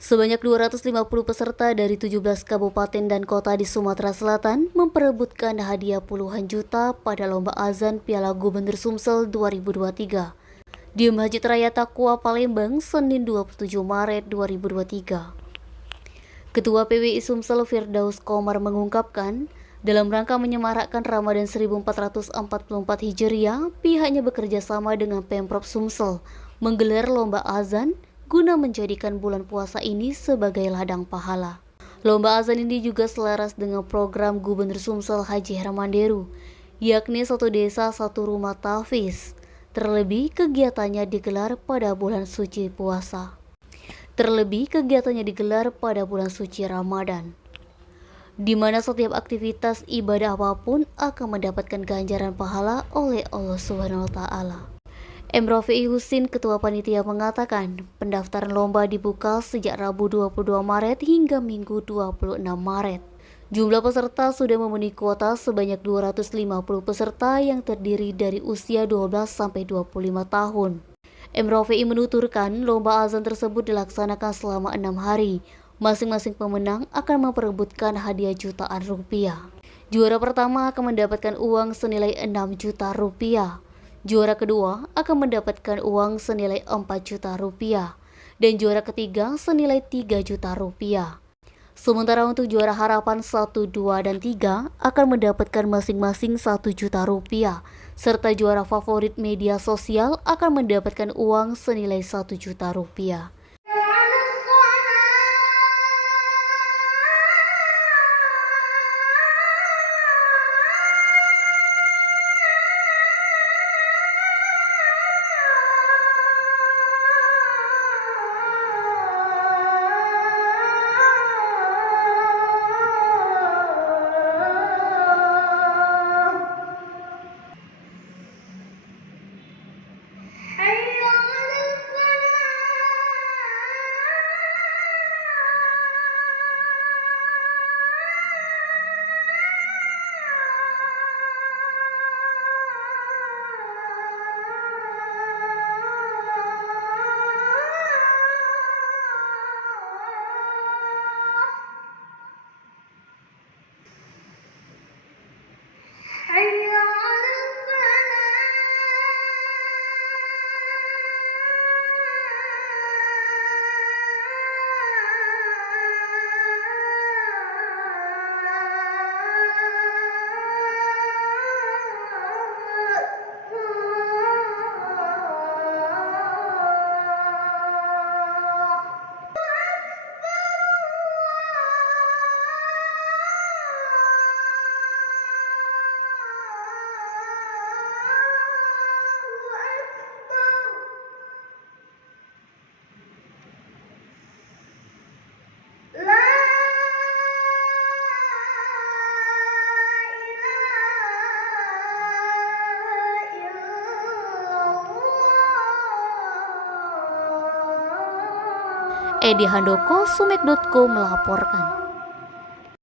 Sebanyak 250 peserta dari 17 kabupaten dan kota di Sumatera Selatan memperebutkan hadiah puluhan juta pada Lomba Azan Piala Gubernur Sumsel 2023 di Masjid Raya Taqwa Palembang, Senin 27 Maret 2023. Ketua PWI Sumsel Firdaus Komar mengungkapkan, dalam rangka menyemarakkan Ramadan 1444 Hijriah, pihaknya bekerja sama dengan Pemprov Sumsel menggelar Lomba Azan guna menjadikan bulan puasa ini sebagai ladang pahala. Lomba azan ini juga selaras dengan program Gubernur Sumsel Haji Hermanderu, yakni satu desa satu rumah tahfiz. Terlebih kegiatannya digelar pada bulan suci puasa. Ramadan, di mana setiap aktivitas ibadah apapun akan mendapatkan ganjaran pahala oleh Allah Subhanahu wa Ta'ala. Rafi'i Husin, Ketua Panitia, mengatakan pendaftaran lomba dibuka sejak Rabu 22 Maret hingga Minggu 26 Maret. Jumlah peserta sudah memenuhi kuota sebanyak 250 peserta yang terdiri dari usia 12-25 tahun. Rafi'i menuturkan lomba azan tersebut dilaksanakan selama 6 hari. Masing-masing pemenang akan memperebutkan hadiah jutaan rupiah. Juara pertama akan mendapatkan uang senilai 6 juta rupiah. Juara kedua akan mendapatkan uang senilai 4 juta rupiah. Dan juara ketiga senilai 3 juta rupiah. Sementara untuk juara harapan 1, 2, dan 3 akan mendapatkan masing-masing 1 juta rupiah. Serta juara favorit media sosial akan mendapatkan uang senilai 1 juta rupiah. Edi Handoko, Sumek.co melaporkan.